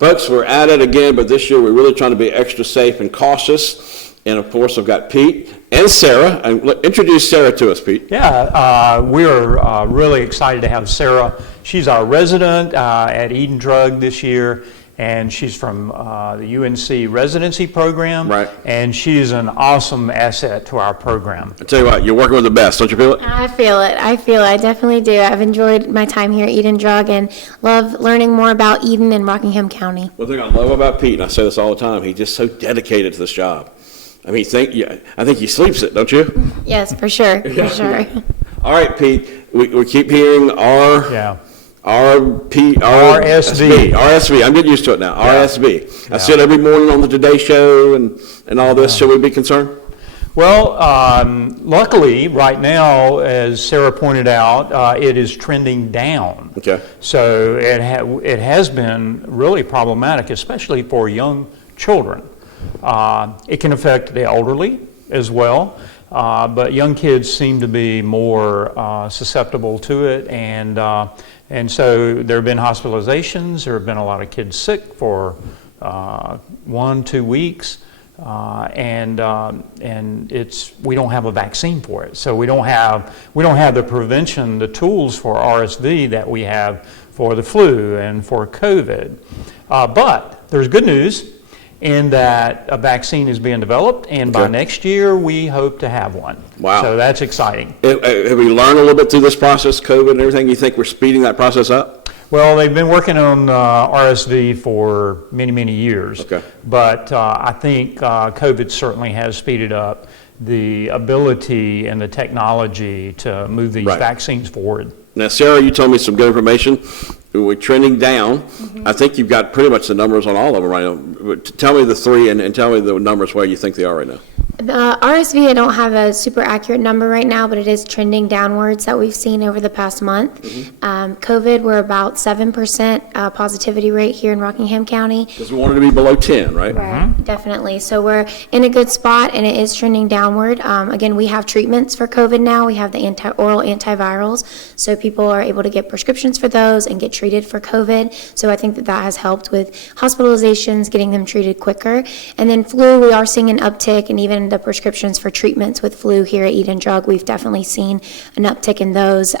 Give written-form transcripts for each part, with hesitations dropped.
Folks, we're at it again, but this year we're really trying to be extra safe and cautious. And of course, I've got Pete and Sarah. And introduce Sarah to us, Pete. Yeah, we're really excited to have Sarah. She's our resident at Eden Drug this year, and she's from the UNC residency program. Right. And she's an awesome asset to our program. I tell you what, you're working with the best, don't you feel it? I feel it. I definitely do. I've enjoyed my time here at Eden Drug and love learning more about Eden and Rockingham County. One thing I love about Pete, and I say this all the time, he's just so dedicated to this job. I mean, I think he sleeps it, don't you? Yes, for sure. For sure. All right, Pete, we keep hearing RSV. I'm getting used to it now. Yeah. RSV. I see it every morning on the Today Show and all this. Should we be concerned? Well, luckily, right now, as Sarah pointed out, it is trending down. Okay. So it has been really problematic, especially for young children. It can affect the elderly as well, but young kids seem to be more susceptible to it, and so there have been hospitalizations. There have been a lot of kids sick for 1-2 weeks, and we don't have a vaccine for it. So we don't have the prevention, the tools for RSV that we have for the flu and for COVID. But there's good news in that a vaccine is being developed, and by next year we hope to have one. Wow. So that's exciting. Have we learned a little bit through this process, COVID and everything? You think we're speeding that process up? Well, they've been working on RSV for many, many years. Okay. But I think COVID certainly has speeded up the ability and the technology to move these vaccines forward. Now, Sarah, you told me some good information. We're trending down. I think you've got pretty much the numbers on all of them right now. Tell me the three and tell me the numbers where you think they are right now. The RSV, I don't have a super accurate number right now, but it is trending downwards that we've seen over the past month. COVID, we're about 7% positivity rate here in Rockingham County. Because we wanted to be below 10, right? Right, definitely. So we're in a good spot, and it is trending downward. Again, we have treatments for COVID now. We have the oral antivirals, so people are able to get prescriptions for those and get treated for COVID. So I think that has helped with hospitalizations, getting them treated quicker. And then flu, we are seeing an uptick, and even the prescriptions for treatments with flu here at Eden Drug, we've definitely seen an uptick in those,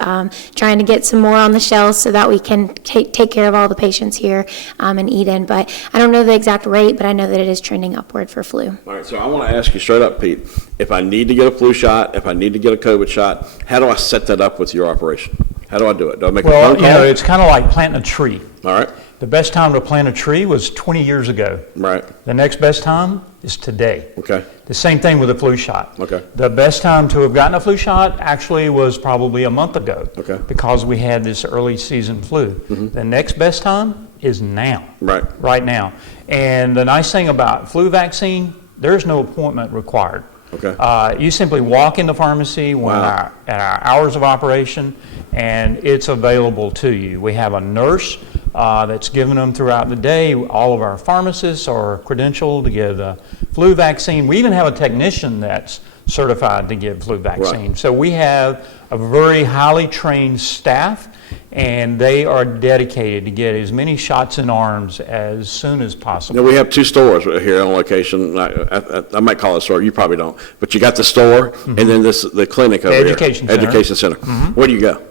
trying to get some more on the shelves so that we can take care of all the patients here in Eden. But I don't know the exact rate, but I know that it is trending upward for flu. All right, so I want to ask you straight up, Pete, if I need to get a flu shot, if I need to get a COVID shot, how do I set that up with your operation? How do I do it? Do I make a phone call? Well, it's kind of like planting a tree. All right. The best time to plant a tree was 20 years ago. Right. The next best time is today. Okay. The same thing with a flu shot. Okay. The best time to have gotten a flu shot actually was probably a month ago. Okay. Because we had this early season flu. The next best time is now. Right. Right now. And the nice thing about flu vaccine, there's no appointment required. Okay. You simply walk in the pharmacy at our hours of operation, and it's available to you. We have a nurse that's giving them throughout the day. All of our pharmacists are credentialed to give the flu vaccine. We even have a technician that's certified to give flu vaccine. Right. So we have a very highly trained staff, and they are dedicated to get as many shots in arms as soon as possible. Now, we have two stores here on location. I might call it a store. You probably don't. But you got the store and then the clinic over here. Education center. Education center. Where do you go?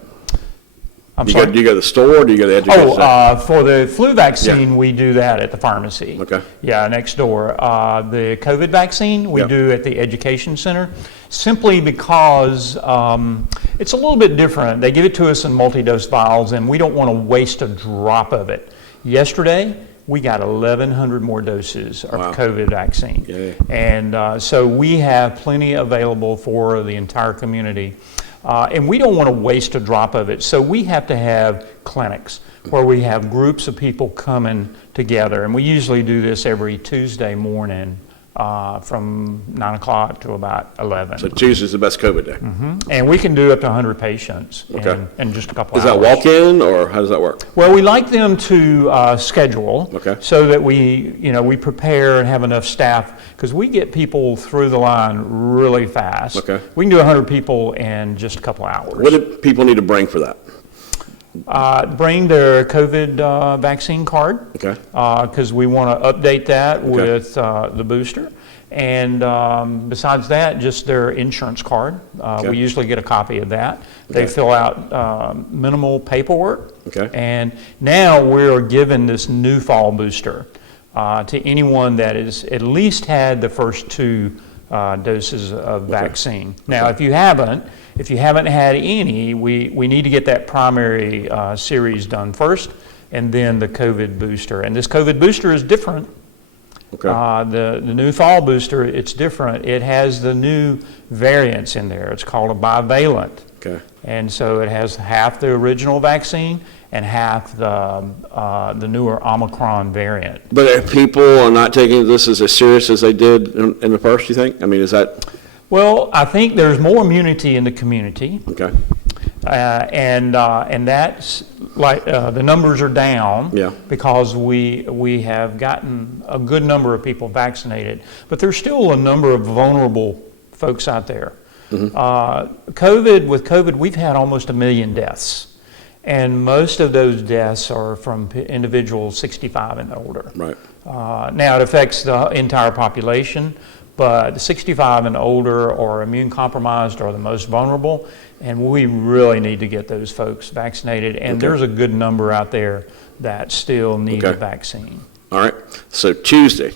Do you go to the store or do you go to the education center? For the flu vaccine, we do that at the pharmacy. Okay. Yeah, next door. The COVID vaccine, we do at the education center, simply because it's a little bit different. They give it to us in multi-dose vials, and we don't want to waste a drop of it. Yesterday, we got 1,100 more doses of COVID vaccine. Yay. And so we have plenty available for the entire community. And we don't want to waste a drop of it. So we have to have clinics where we have groups of people coming together. And we usually do this every Tuesday morning from 9 o'clock to about 11. So Tuesday's the best COVID day. And we can do up to 100 patients in just a couple Is hours. that walk-in or how does that work? Well, we like them to schedule so that we prepare and have enough staff, because we get people through the line really fast. Okay. We can do 100 people in just a couple hours. What do people need to bring for that? Bring their COVID vaccine card. Okay. Because we want to update that with the booster. And besides that, just their insurance card. We usually get a copy of that. They fill out minimal paperwork. Okay. And now we're giving this new fall booster to anyone that has at least had the first 2 doses of vaccine. Now, if you haven't had any, we need to get that primary series done first, and then the COVID booster. And this COVID booster is different. Okay. The new fall booster, it's different. It has the new variants in there. It's called a bivalent. Okay. And so it has half the original vaccine and half the newer Omicron variant. But if people are not taking this as serious as they did in the first, you think? I mean, is that? Well, I think there's more immunity in the community. Okay. And that's like the numbers are down because we have gotten a good number of people vaccinated, but there's still a number of vulnerable folks out there. With COVID, we've had almost 1 million deaths, and most of those deaths are from individuals 65 and older. Right. Now it affects the entire population, but the 65 and older or immune compromised are the most vulnerable, and we really need to get those folks vaccinated. And there's a good number out there that still need a vaccine. All right. So Tuesday,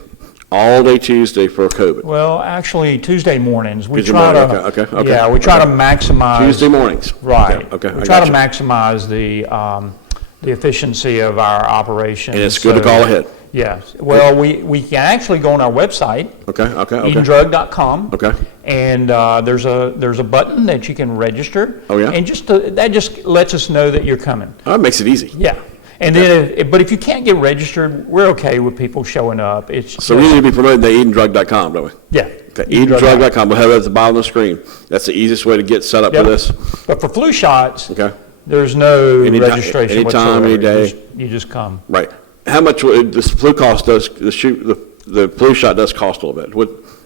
all day Tuesday for COVID. Well, actually, Tuesday mornings we Tuesday try morning, to okay. we try to maximize Tuesday mornings. Right. Okay. We try to maximize the efficiency of our operation. And it's good to call ahead. Yes. Well, we can actually go on our website. Okay. EdenDrug.com. Okay. And there's a button that you can register. Oh, yeah? And that just lets us know that you're coming. Oh, that makes it easy. Yeah. And then, but if you can't get registered, we're okay with people showing up. So we need to be promoting the EdenDrug.com, don't we? Yeah. Okay. EdenDrug.com. We'll have it at the bottom of the screen. That's the easiest way to get set up for this. But for flu shots, okay, there's no registration anytime, whatsoever. any day. You just come. Right. How much this flu cost does the flu shot does cost a little bit?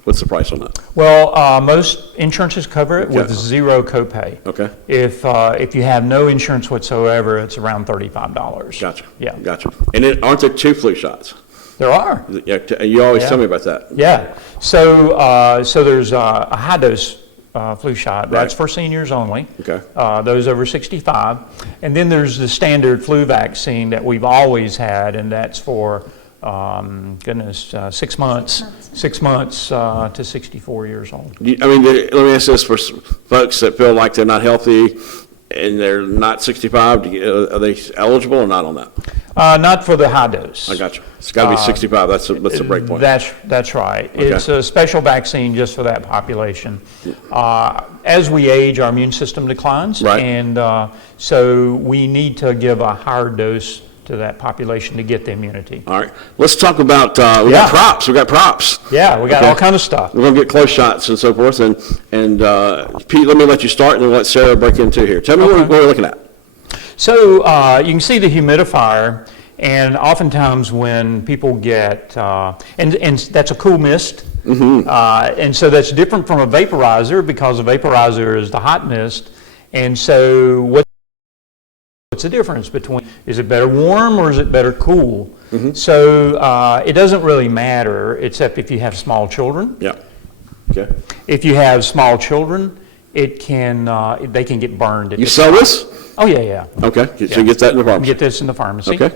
What's the price on that? Well, most insurances cover it with zero copay. Okay. If you have no insurance whatsoever, it's around $35. Gotcha. Yeah. Gotcha. And aren't there 2 flu shots? There are. Yeah. You always tell me about that. Yeah. So there's a high dose flu shot. That's for seniors only. Okay. Those over 65. And then there's the standard flu vaccine that we've always had, and that's for 6 months. 6 months to 64 years old. I mean, let me ask this for folks that feel like they're not healthy and they're not 65. Are they eligible or not on that? Not for the high dose. I got you. It's got to be 65. That's the break point. That's right. Okay. It's a special vaccine just for that population. As we age, our immune system declines, and so we need to give a higher dose to that population to get the immunity. All right. Let's talk about, we got props. We got props. Yeah, we got all kind of stuff. We're going to get close shots and so forth. And Pete, let me let you start and then let Sarah break into here. Tell me what we're looking at. So you can see the humidifier, and oftentimes when people get, and that's a cool mist, and so that's different from a vaporizer because a vaporizer is the hot mist, and so what's the difference between, is it better warm or is it better cool? So it doesn't really matter except if you have small children. Yeah. Okay. If you have small children, they can get burned. You sell this? Oh, yeah. Okay, so you get that in the pharmacy? Get this in the pharmacy. Okay.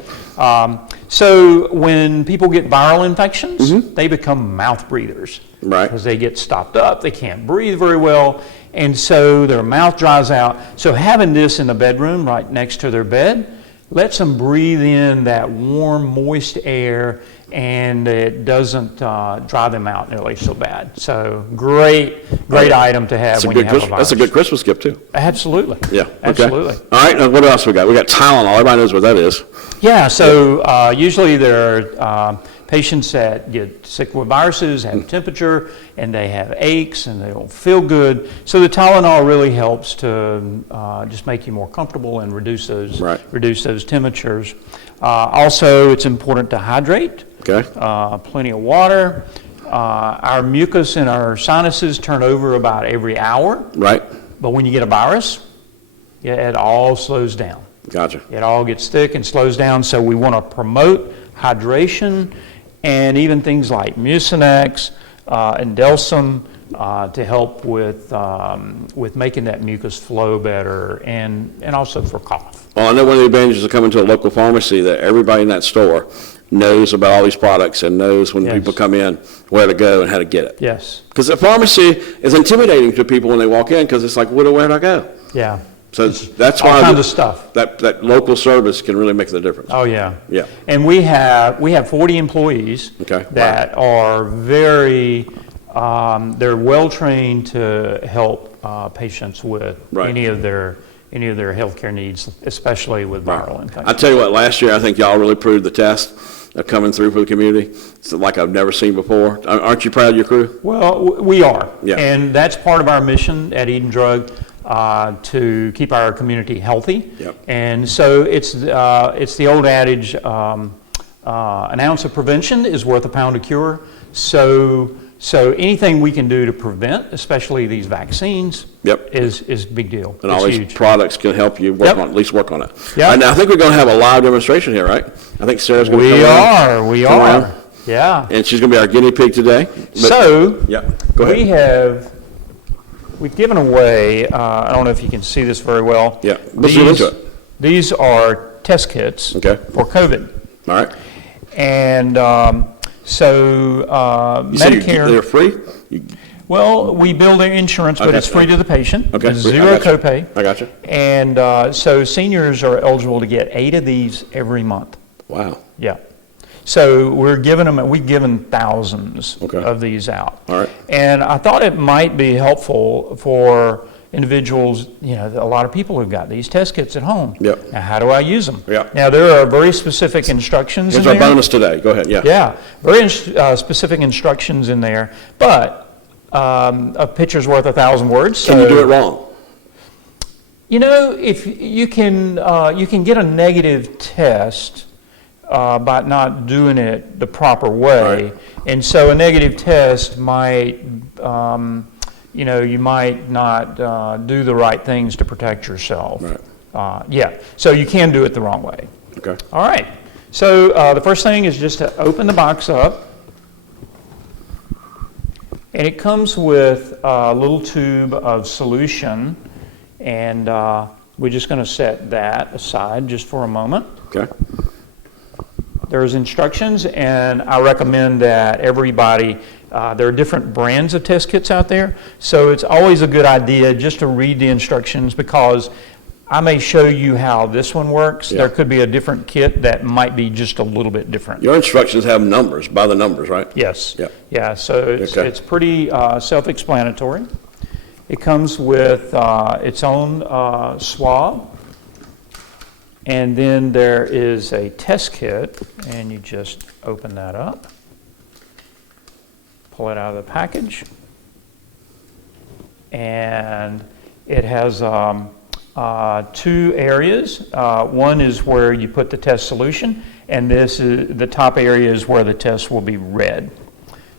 So when people get viral infections, they become mouth breathers. Right. Because they get stopped up, they can't breathe very well, and so their mouth dries out. So having this in the bedroom right next to their bed lets them breathe in that warm, moist air, and it doesn't dry them out nearly so bad. So great item to have when you have a virus. That's a good Christmas gift too. Absolutely. Yeah. Okay. Absolutely. All right. Now what else we got? We got Tylenol. Everybody knows what that is. Yeah. So usually there are patients that get sick with viruses, have temperature, and they have aches, and they don't feel good. So the Tylenol really helps to just make you more comfortable and reduce those temperatures. Also, it's important to hydrate. Okay. Plenty of water. Our mucus in our sinuses turn over about every hour. Right. But when you get a virus, it all slows down. Gotcha. It all gets thick and slows down, so we want to promote hydration and even things like Mucinex and Delsum to help with making that mucus flow better and also for cough. Well, I know one of the advantages of coming to a local pharmacy that everybody in that store knows about all these products and knows when Yes. people come in where to go and how to get it. Yes. Because the pharmacy is intimidating to people when they walk in because it's like, where do I go? Yeah. So that's All why kinds of stuff. that local service can really make the difference. Oh, yeah. Yeah. And we have 40 employees Okay. that are very, they're well-trained to help patients with Right. any of their healthcare needs, especially with viral I infections. tell you what, last year I think y'all really proved the test of coming through for the community. It's like I've never seen before. Aren't you proud of your crew? Well, we are. Yeah. And that's part of our mission at Eden Drug, to keep our community healthy. Yep. And so it's the old adage, an ounce of prevention is worth a pound of cure. So anything we can do to prevent, especially these vaccines, Yep. is a big deal. And all It's these huge. products can help you work Yep. on, at least work on it. Yep. All right, now I think we're going to have a live demonstration here, right? I think Sarah's going to come We around. are. Come around. Yeah. And she's going to be our guinea pig today. But- So, Yeah, go ahead. we've given away, I don't know if you can see this very well. Yeah, let's zoom into it. These are test kits Okay. for COVID. All right. And so You said Medicare, they're free? You- well, we bill their insurance, but Okay. it's free to the patient. Okay. It's I zero got you. copay. I got you. And so seniors are eligible to get 8 of these every month. Wow. Yeah. So we've given thousands Okay. of these out. All right. And I thought it might be helpful for individuals, a lot of people who've got these test kits at home. Yep. Now, how do I use them? Yep. Now, there are very specific instructions Here's in our there. bonus today. Go ahead, yeah. Yeah, very specific instructions in there, but a picture's worth 1,000 words. Can you so- do it wrong? If you can get a negative test by not doing it the proper way. Right. And so a negative test might, you might not do the right things to protect yourself. Right. Yeah, so you can do it the wrong way. Okay. All right, so the first thing is just to open the box up. And it comes with a little tube of solution, and we're just going to set that aside just for a moment. Okay. There's instructions, and I recommend that everybody, there are different brands of test kits out there, so it's always a good idea just to read the instructions, because I may show you how this one works. Yeah. There could be a different kit that might be just a little bit different. Your instructions have numbers, by the numbers, right? Yes. Yeah. Yeah, so Okay. it's pretty self-explanatory. It comes with its own swab, and then there is a test kit, and you just open that up, pull it out of the package, and it has 2 areas. One is where you put the test solution, and this is the top area is where the test will be read.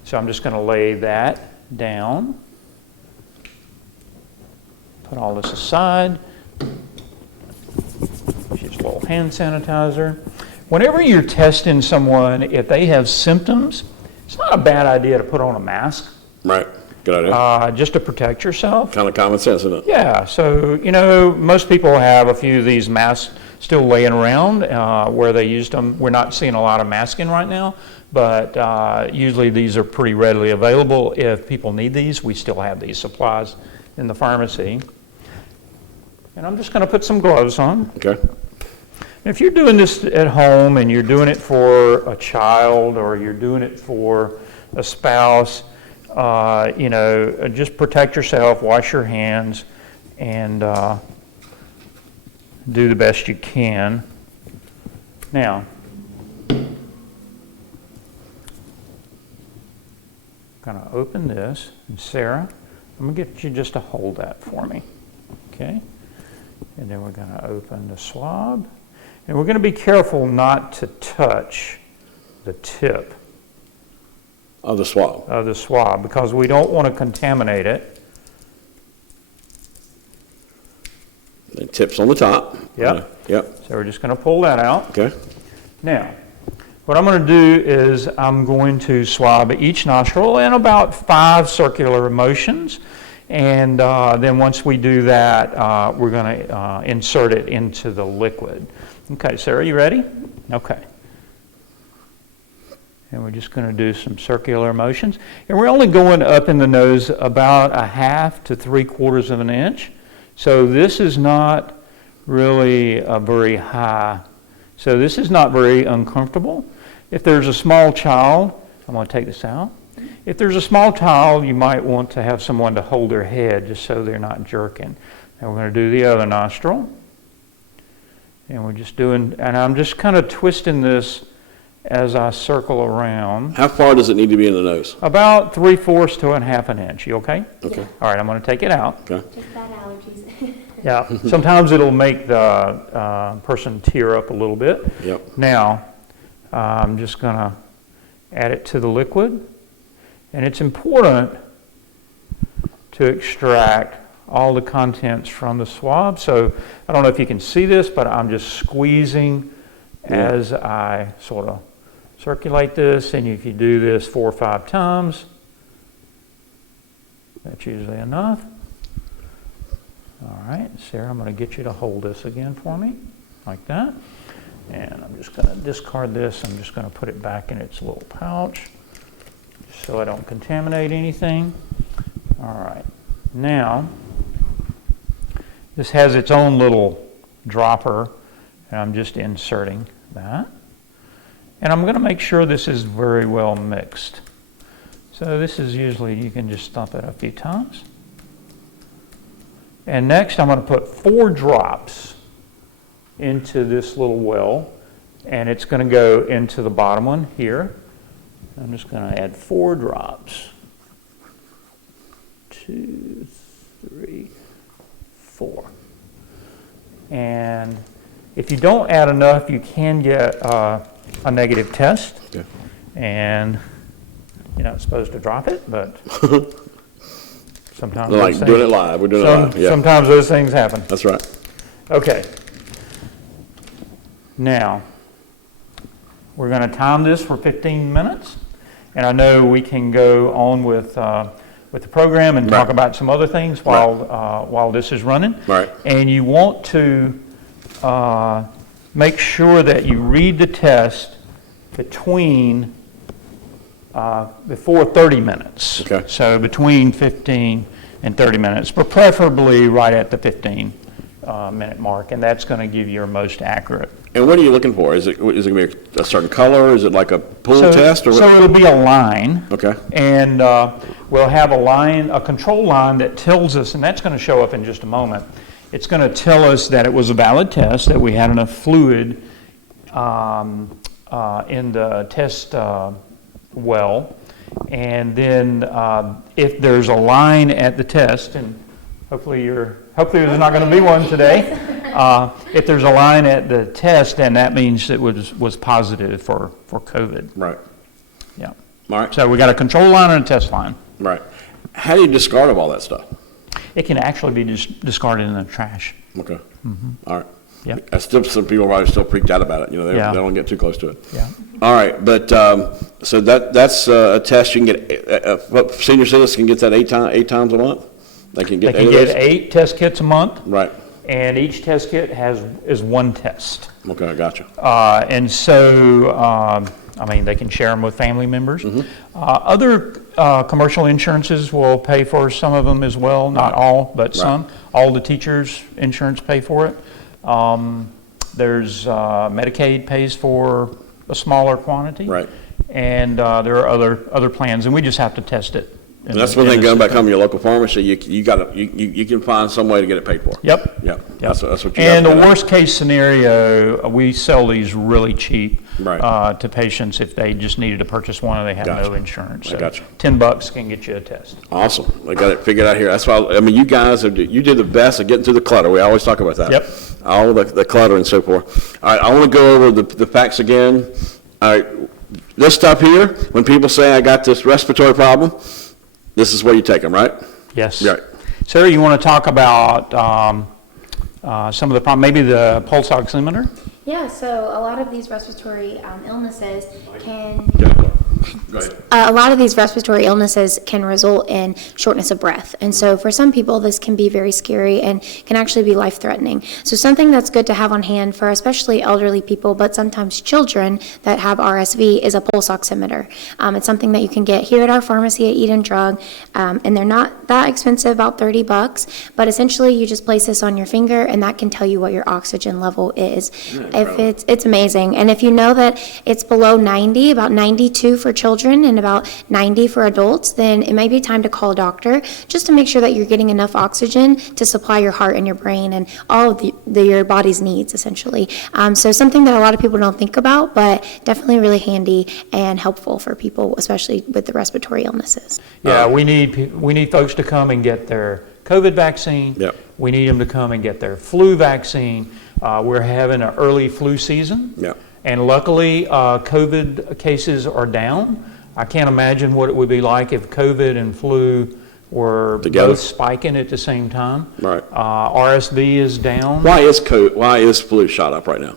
So I'm just going to lay that down. Put all this aside. Use a little hand sanitizer. Whenever you're testing someone, if they have symptoms, it's not a bad idea to put on a mask, Right. Good idea. just to protect yourself. Kind of common sense, isn't it? Yeah, so, most people have a few of these masks still laying around where they used them. We're not seeing a lot of masking right now, but usually these are pretty readily available. If people need these, we still have these supplies in the pharmacy. And I'm just going to put some gloves on. Okay. If you're doing this at home and you're doing it for a child or you're doing it for a spouse, just protect yourself, wash your hands, and do the best you can. Now, I'm going to open this, and Sarah, I'm going to get you just to hold that for me, okay? And then we're going to open the swab, and we're going to be careful not to touch the tip Of the swab. of the swab because we don't want to contaminate it. The tip tips on the top. Yep. Yep, So we're just going to pull that out. okay. Now, what I'm going to do is I'm going to swab each nostril in about 5 circular motions. And then once we do that, we're going to insert it into the liquid. Okay, Sarah, you ready? Okay. And we're just going to do some circular motions. And we're only going up in the nose about 1/2 to 3/4 of an inch. So this is not really a very high. So this is not very uncomfortable. If there's a small child, I'm going to take this out. If there's a small child, you might want to have someone to hold their head just so they're not jerking. And we're going to do the other nostril. And we're just doing, and I'm just kind of twisting this as I circle around. How far does it need to be in the nose? About 3/4 to 1/2 an inch. You okay? Okay. All right, I'm going to take it out. Okay. Just bad allergies. Yeah, sometimes it'll make the person tear up a little bit. Yep. Now, I'm just going to add it to the liquid. And it's important to extract all the contents from the swab. So I don't know if you can see this, but I'm just squeezing as I sort of circulate this. And if you do this 4 or 5 times, that's usually enough. All right, Sarah, I'm going to get you to hold this again for me, like that. And I'm just going to discard this. I'm just going to put it back in its little pouch so I don't contaminate anything. All right, now this has its own little dropper, and I'm just inserting that. And I'm going to make sure this is very well mixed. So this is usually, you can just thump it a few times. And next I'm going to put 4 drops into this little well, and it's going to go into the bottom one here. I'm just going to add 4 drops. 2, 3, 4. And if you don't add enough, you can get a negative test. Okay. And you're not supposed to drop it, but sometimes Like doing it live, we're doing it live, yeah. Sometimes those things happen. That's right. Okay. Now, we're going to time this for 15 minutes, and I know we can go on with the program and talk about some other things while this is running. Right. And you want to make sure that you read the test between before 30 minutes. Okay. So between 15 and 30 minutes, but preferably right at the 15 minute mark, and that's going to give you your most accurate. And what are you looking for? Is it going to be a certain color? Is it like a pool test? Or so what? it'll be a line. Okay. And we'll have a line, a control line that tells us, and that's going to show up in just a moment. It's going to tell us that it was a valid test, that we had enough fluid in the test well. And then if there's a line at the test, and hopefully there's not going to be one today. If there's a line at the test, then that means it was positive for COVID. Right. Yeah. All right. So we got a control line and a test line. Right. How do you discard of all that stuff? It can actually be discarded in the trash. Okay. All right. Yep. Some people are probably still freaked out about it. They Yeah. don't get too close to it. Yeah. All right, but so that's a test you can get. Senior citizens can get that eight times a month. They can get. They can get 8 test kits a month. Right. And each test kit is one test. Okay, I gotcha. And so, they can share them with family members. Other commercial insurances will pay for some of them as well, not all, but some. All the teachers' insurance pay for it. There's Medicaid pays for a smaller quantity. Right. And there are other plans, and we just have to test it. And that's one thing, going back home to your local pharmacy, you can find some way to get it paid for. Yep. That's what you And got. the worst case scenario, we sell these really cheap Right. to patients if they just needed to purchase one and they have Gotcha. no insurance. I So gotcha. $10 can get you a test. Awesome. I got it figured out here. That's why, you guys, you did the best at getting through the clutter. We always talk about that. Yep. All the clutter and so forth. All right, I want to go over the facts again. All right, this stuff here, when people say I got this respiratory problem, this is where you take them, right? Yes. Right. Sarah, you want to talk about some of the problems, maybe the pulse oximeter? Yeah, so a lot of these respiratory illnesses can Go ahead. a lot of these respiratory illnesses can result in shortness of breath. And so for some people, this can be very scary and can actually be life-threatening. So something that's good to have on hand for especially elderly people, but sometimes children that have RSV, is a pulse oximeter. It's something that you can get here at our pharmacy at Eat and Drug, and they're not that expensive, about $30, but essentially you just place this on your finger and that can tell you what your oxygen level is. If it's amazing. And if you know that it's below 90, about 92 for children and about 90 for adults, then it may be time to call a doctor just to make sure that you're getting enough oxygen to supply your heart and your brain and all of your body's needs, essentially. So something that a lot of people don't think about, but definitely really handy and helpful for people, especially with the respiratory illnesses. Yeah, we need folks to come and get their COVID vaccine. Yep. We need them to come and get their flu vaccine. We're having an early flu season. Yep. And luckily, COVID cases are down. I can't imagine what it would be like if COVID and flu were Together. both spiking at the same time. Right. RSV is down. Why is flu shot up right now?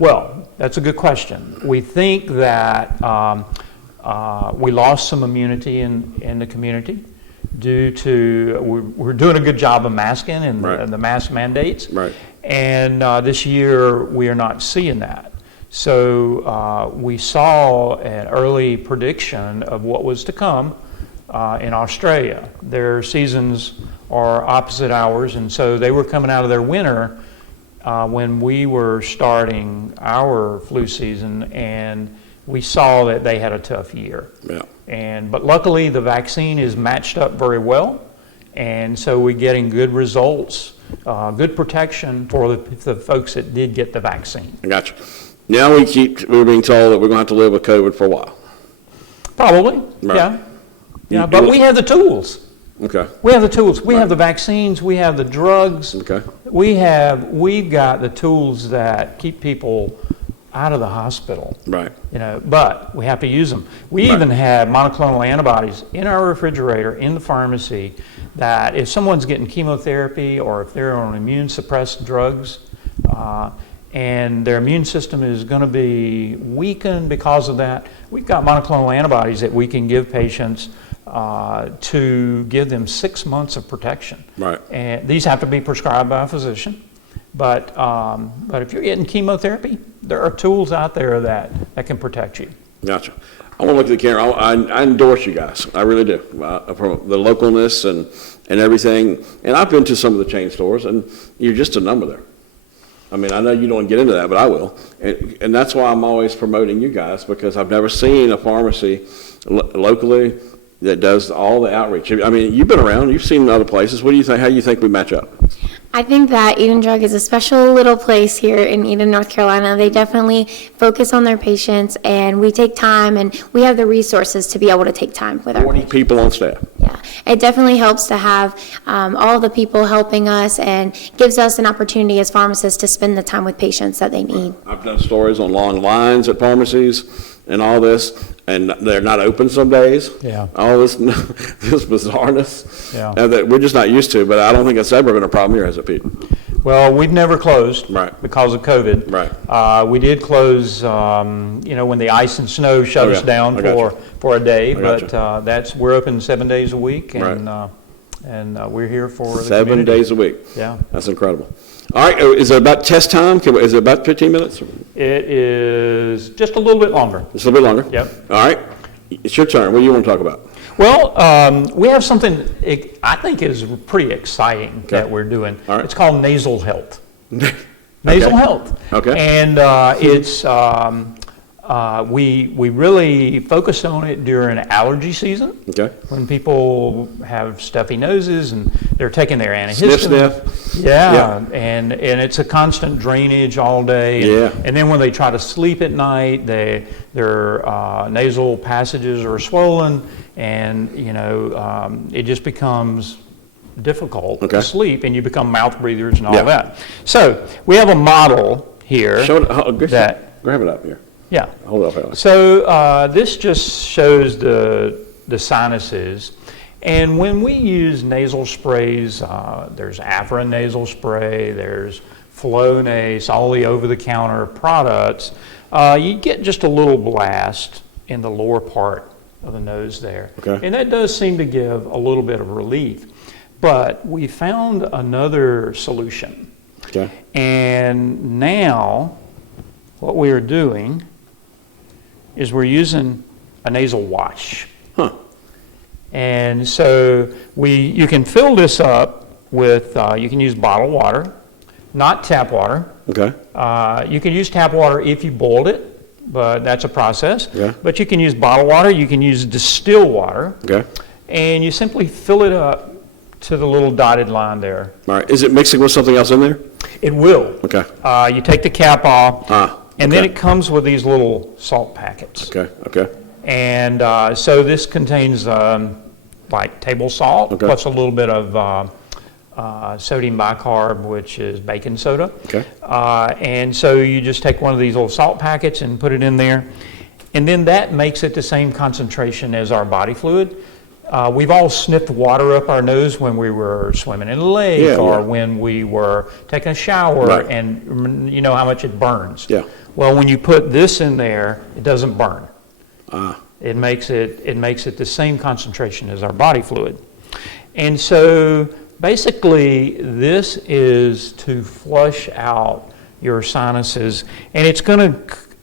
Well, that's a good question. We think that we lost some immunity in the community due to, we're doing a good job of masking and Right. the mask mandates. Right. And this year, we are not seeing that. So we saw an early prediction of what was to come in Australia. Their seasons are opposite ours, and so they were coming out of their winter when we were starting our flu season, and we saw that they had a tough year. Yeah. But luckily, the vaccine is matched up very well, and so we're getting good results, good protection for the folks that did get the vaccine. I got you. Now we're being told that we're going to have to live with COVID for a while. Probably, Right. yeah. Yeah, but we have the tools. Okay. We have the tools. We have the vaccines. We have the drugs. Okay. We've got the tools that keep people out of the hospital. Right. But we have to use them. We Right. even have monoclonal antibodies in our refrigerator in the pharmacy that if someone's getting chemotherapy or if they're on immune suppressed drugs, and their immune system is going to be weakened because of that, we've got monoclonal antibodies that we can give patients to give them 6 months of protection. Right. And these have to be prescribed by a physician. But if you're getting chemotherapy, there are tools out there that can protect you. Gotcha. I want to look at the camera. I endorse you guys. I really do. From the localness and everything. And I've been to some of the chain stores, and you're just a number there. I mean, I know you don't get into that, but I will. And that's why I'm always promoting you guys, because I've never seen a pharmacy locally that does all the outreach. I mean, you've been around. You've seen other places. What do you think? How do you think we match up? I think that Eat and Drug is a special little place here in Eden, North Carolina. They definitely focus on their patients, and we take time, and we have the resources to be able to take time with our 40 patients. people on staff. Yeah, it definitely helps to have all the people helping us and gives us an opportunity as pharmacists to spend the time with patients that they need. I've done stories on long lines at pharmacies and all this, and they're not open some days. Yeah. All this bizarreness Yeah. that we're just not used to, but I don't think it's ever been a problem here, has it, Pete? Well, we've never closed Right. because of COVID. Right. We did close, when the ice and snow shut Oh, us yeah. down I got for a day. got But we're open 7 days a week, and we're here for the community. 7 days a week. Yeah. That's incredible. All right, is it about test time? Is it about 15 minutes? It is just a little bit longer. Just a little bit longer? Yep. All right, it's your turn. What do you want to talk about? Well, we have something I think is pretty exciting that we're doing. All right. It's called nasal health. Okay. Nasal health. Okay. And it's we really focus on it during allergy season. Okay. When people have stuffy noses and they're taking their Sniff, antihistamine. sniff. Yeah. And it's a constant drainage all day. Yeah. And then when they try to sleep at night, their nasal passages are swollen, and it just becomes difficult to sleep, and you become mouth breathers and all that. So we have a model here. Show it. that Grab it up here. yeah. Hold it up here. So this just shows the sinuses, And when we use nasal sprays, there's Afrin nasal spray, there's Flonase, all the over-the-counter products, you get just a little blast in the lower part of the nose there. Okay. And that does seem to give a little bit of relief. But we found another solution. Okay. And now what we are doing is we're using a nasal wash. Huh. And so you can fill this up with, you can use bottled water, not tap water. Okay. You can use tap water if you boiled it, but that's a process. Yeah. But you can use bottled water, you can use distilled water, Okay. and you simply fill it up to the little dotted line there. All right. Is it mixing with something else in there? It will. Okay. You take the cap off, and then okay. it comes with these little salt packets. Okay. Okay. And so this contains like table salt, Okay. plus a little bit of sodium bicarb, which is baking soda. Okay. And so you just take one of these little salt packets and put it in there. And then that makes it the same concentration as our body fluid. We've all sniffed water up our nose when we were swimming in a lake Yeah, or yeah. when we were taking a shower, Right. and you know how much it burns. Yeah. Well, when you put this in there, it doesn't burn. Ah. It makes it the same concentration as our body fluid. And so basically this is to flush out your sinuses, and it's going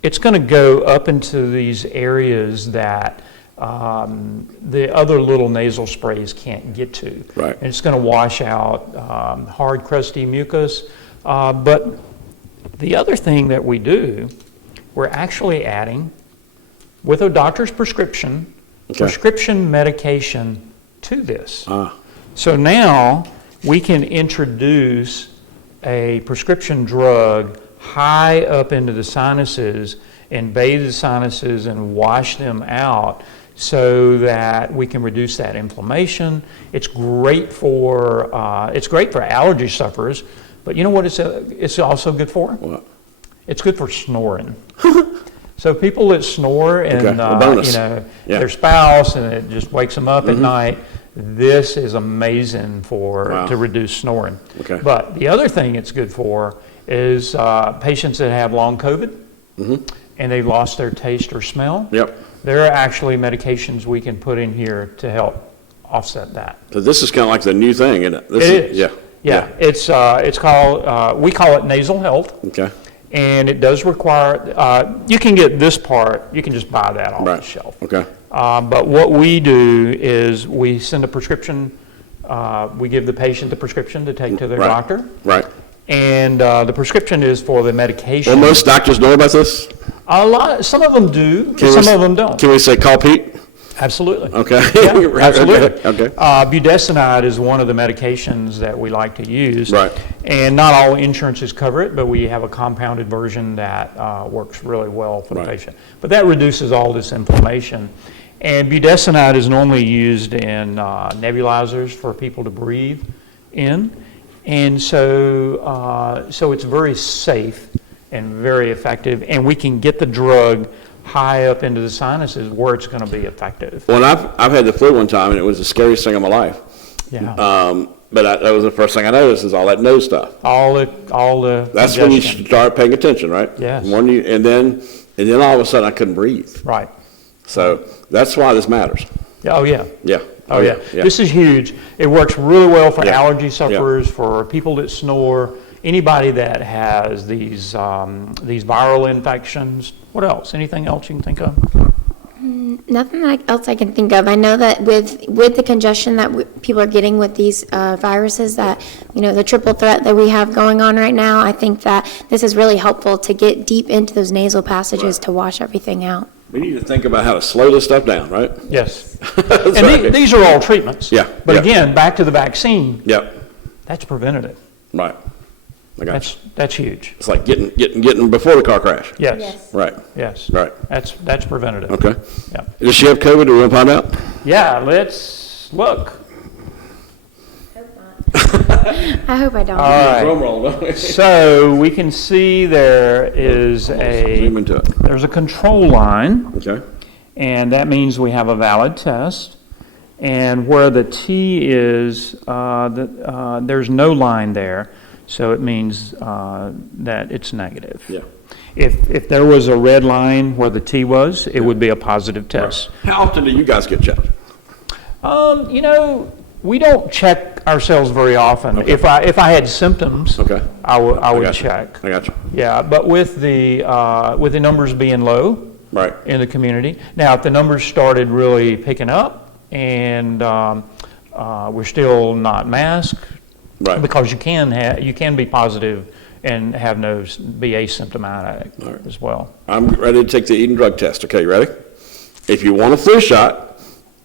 to go up into these areas that the other little nasal sprays can't get to. Right. And it's going to wash out hard, crusty mucus. But the other thing that we do, we're actually adding, with a doctor's prescription, Okay. prescription medication to this. Ah. So now we can introduce a prescription drug high up into the sinuses and bathe the sinuses and wash them out so that we can reduce that inflammation. It's great for allergy sufferers, but you know what it's also good for? What? It's good for snoring. So people that snore and Okay, a bonus. Yeah. their spouse and it just wakes them up at night, this is amazing to reduce snoring. Okay. But the other thing it's good for is patients that have long COVID and they've lost their taste or smell. Yep. There are actually medications we can put in here to help offset that. So this is kind of like the new thing, isn't it? This It is. Yeah. Yeah. It's called, we call it nasal health. Okay. And it does require, you can get this part, you can just buy that off the Right. shelf. Okay. But what we do is we send a prescription, we give the patient the prescription to take to their Right. doctor. Right. And the prescription is for the medication. Well, most doctors know about this. Some of them do, Can we some of them don't. Can we say call Pete? Absolutely. Okay. Yeah, Right, absolutely. Okay. Budesonide is one of the medications that we like to use. Right. And not all insurances cover it, but we have a compounded version that works really well for the Right. patient. But that reduces all this inflammation. And budesonide is normally used in nebulizers for people to breathe in. And so it's very safe and very effective. And we can get the drug high up into the sinuses where it's going to be effective. Well, and I've had the flu one time, and it was the scariest thing of my life. Yeah. But that was the first thing I noticed is all that nose stuff. All the That's when you congestion. start paying attention, right? Yes. And then all of a sudden I couldn't breathe. Right. So that's why this matters. Oh, yeah. Yeah. Oh, yeah. This is huge. It works really well for Yeah. allergy sufferers, for people that snore, anybody that has these viral infections. What else? Anything else you can think of? Nothing else I can think of. I know that with the congestion that people are getting with these viruses, that, the triple threat that we have going on right now, I think that this is really helpful to get deep into those nasal passages to wash everything out. We need to think about how to slow this stuff down, right? Yes. That's And right. these are all treatments. Yeah, But yeah. again, back to the vaccine, Yep. that's preventative. Right. I got you. That's huge. It's like getting before the car crash. Yes. Right. Yes. Right. That's preventative. Okay. Yeah. Does she have COVID? Do we want to find out? Yeah, let's look. I hope I don't. All right. Drum roll, don't we? So we can see there is Zoom into it. there's a control line, Okay. and that means we have a valid test. And where the T is, there's no line there, so it means that it's negative. Yeah. If there was a red line where the T was, it would be a positive test. How often do you guys get checked? You know, we don't check ourselves very often. Okay. If I had symptoms, Okay. I would got you. check. I got you. Yeah, but with the numbers being low Right. in the community, now if the numbers started really picking up and we're still not masked, Right. because you can be positive and be asymptomatic as well. I'm ready to take the Eden drug test. Okay, you ready? If you want a flu shot,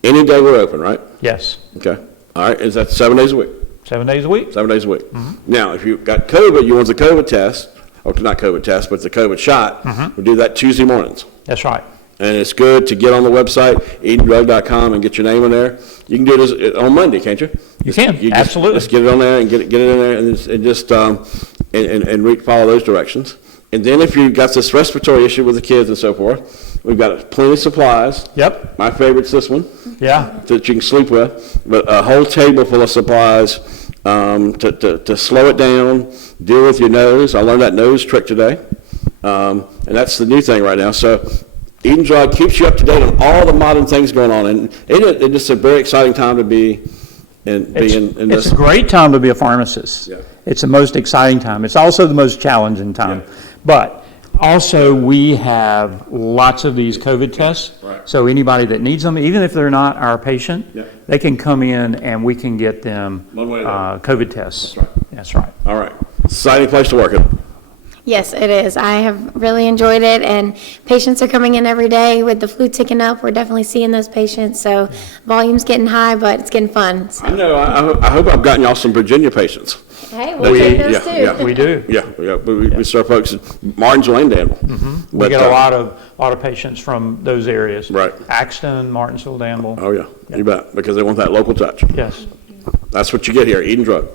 any day we're open, right? Yes, Okay. All right. Is that 7 days a week? 7 days a week. 7 days a week. Now, if you've got COVID, you want the COVID test, or not COVID test, but the COVID shot, we do that Tuesday mornings. That's right. And it's good to get on the website, edendrug.com, and get your name in there. You can do this on Monday, can't you? You can, absolutely. Just get it on there and get it in there and just follow those directions. And then if you've got this respiratory issue with the kids and so forth, we've got plenty of supplies. Yep. My favorite's this one. Yeah. That you can sleep with, but a whole table full of supplies to slow it down, deal with your nose. I learned that nose trick today, and that's the new thing right now. So Eden Drug keeps you up to date on all the modern things going on, and it's just a very exciting time to be in this. It's a great time to be a pharmacist. Yeah. It's the most exciting time. It's also the most challenging time. Yeah. But also, we have lots of these COVID tests. Right. So anybody that needs them, even if they're not our patient, Yeah. they can come in and we can get them One way or the other. COVID tests. That's right. That's right. All right, exciting place to work at. Yes, it is. I have really enjoyed it, and patients are coming in every day with the flu ticking up. We're definitely seeing those patients, so volume's getting high, but it's getting fun. So, I know. I hope I've gotten y'all some Virginia patients. hey, we'll take those too. yeah. We do. Yeah, we serve folks in Martinsville and Danville. We get a lot of patients from those areas. Right. Axton, Martinsville, Danville. Oh yeah, you bet, because they want that local touch. Yes. That's what you get here, Eden Drug.